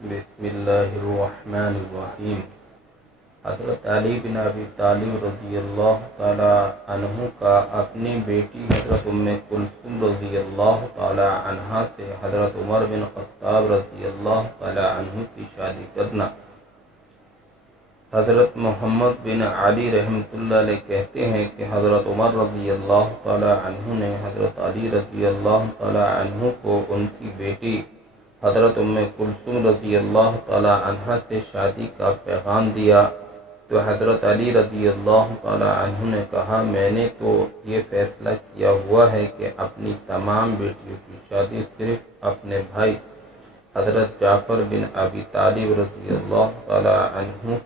بسم اللہ الرحمن الرحیم۔ حضرت علی بن ابی طالب رضی اللہ تعالی عنہ کا اپنی بیٹی حضرت ام کلثوم رضی اللہ تعالی عنہ سے حضرت عمر بن خطاب رضی اللہ تعالی عنہ کی شادی کرنا۔ حضرت محمد بن علی رحمۃ اللہ علیہ کہتے ہیں کہ حضرت عمر رضی اللہ تعالی عنہ نے حضرت علی رضی اللہ تعالی عنہ کو ان کی بیٹی حضرت ام کلثوم رضی اللہ تعالی عنہ سے شادی کا پیغام دیا تو حضرت علی رضی اللہ تعالی عنہ نے کہا، میں نے تو یہ فیصلہ کیا ہوا ہے کہ اپنی تمام بیٹیوں کی شادی صرف اپنے بھائی حضرت جعفر بن ابی طالب رضی اللہ تعالی عنہ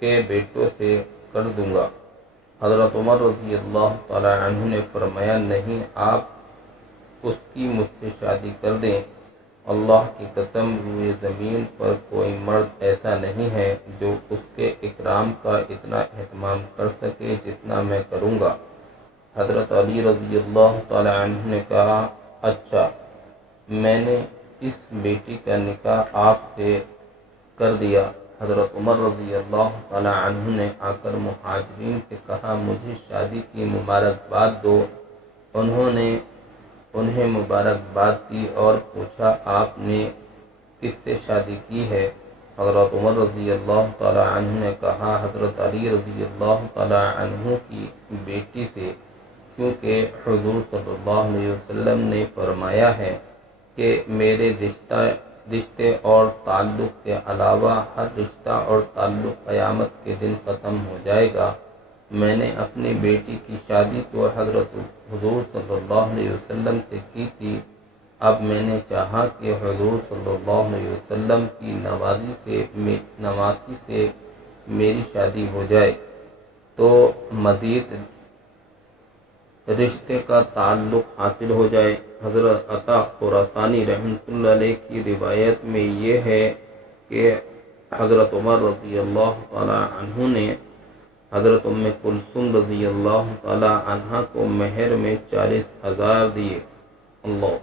کے بیٹوں سے کر دوں گا۔ حضرت عمر رضی اللہ تعالی عنہ نے فرمایا، نہیں، آپ اس کی مجھ سے شادی کر دیں۔ اللہ کی قسم، روئے زمین پر کوئی مرد ایسا نہیں ہے جو اس کے اکرام کا اتنا اہتمام کر سکے جتنا میں کروں گا۔ حضرت علی رضی اللہ تعالی عنہ نے کہا، اچھا، میں نے اس بیٹی کا نکاح آپ سے کر دیا۔ حضرت عمر رضی اللہ تعالی عنہ نے آ کر مہاجرین سے کہا، مجھے شادی کی مبارکباد دو۔ انہوں نے انہیں مبارکباد دی اور پوچھا، آپ نے کس سے شادی کی ہے؟ حضرت عمر رضی اللہ تعالی عنہ نے کہا، حضرت علی رضی اللہ تعالی عنہ کی بیٹی سے، کیونکہ حضور صلی اللہ علیہ وسلم نے فرمایا ہے کہ میرے رشتے اور تعلق کے علاوہ ہر رشتہ اور تعلق قیامت کے دن ختم ہو جائے گا۔ میں نے اپنی بیٹی کی شادی تو حضرت حضور صلی اللہ علیہ وسلم سے کی تھی، اب میں نے چاہا کہ حضور صلی اللہ علیہ وسلم کی نواسی سے میری شادی ہو جائے تو مزید رشتے کا تعلق حاصل ہو جائے۔ حضرت عطا خراسانی رحمۃ اللہ علیہ کی روایت میں یہ ہے کہ حضرت عمر رضی اللہ تعالی عنہ نے حضرت ام کلثوم رضی اللہ تعالی عنہ کو مہر میں 40,000 دیے۔ اللہ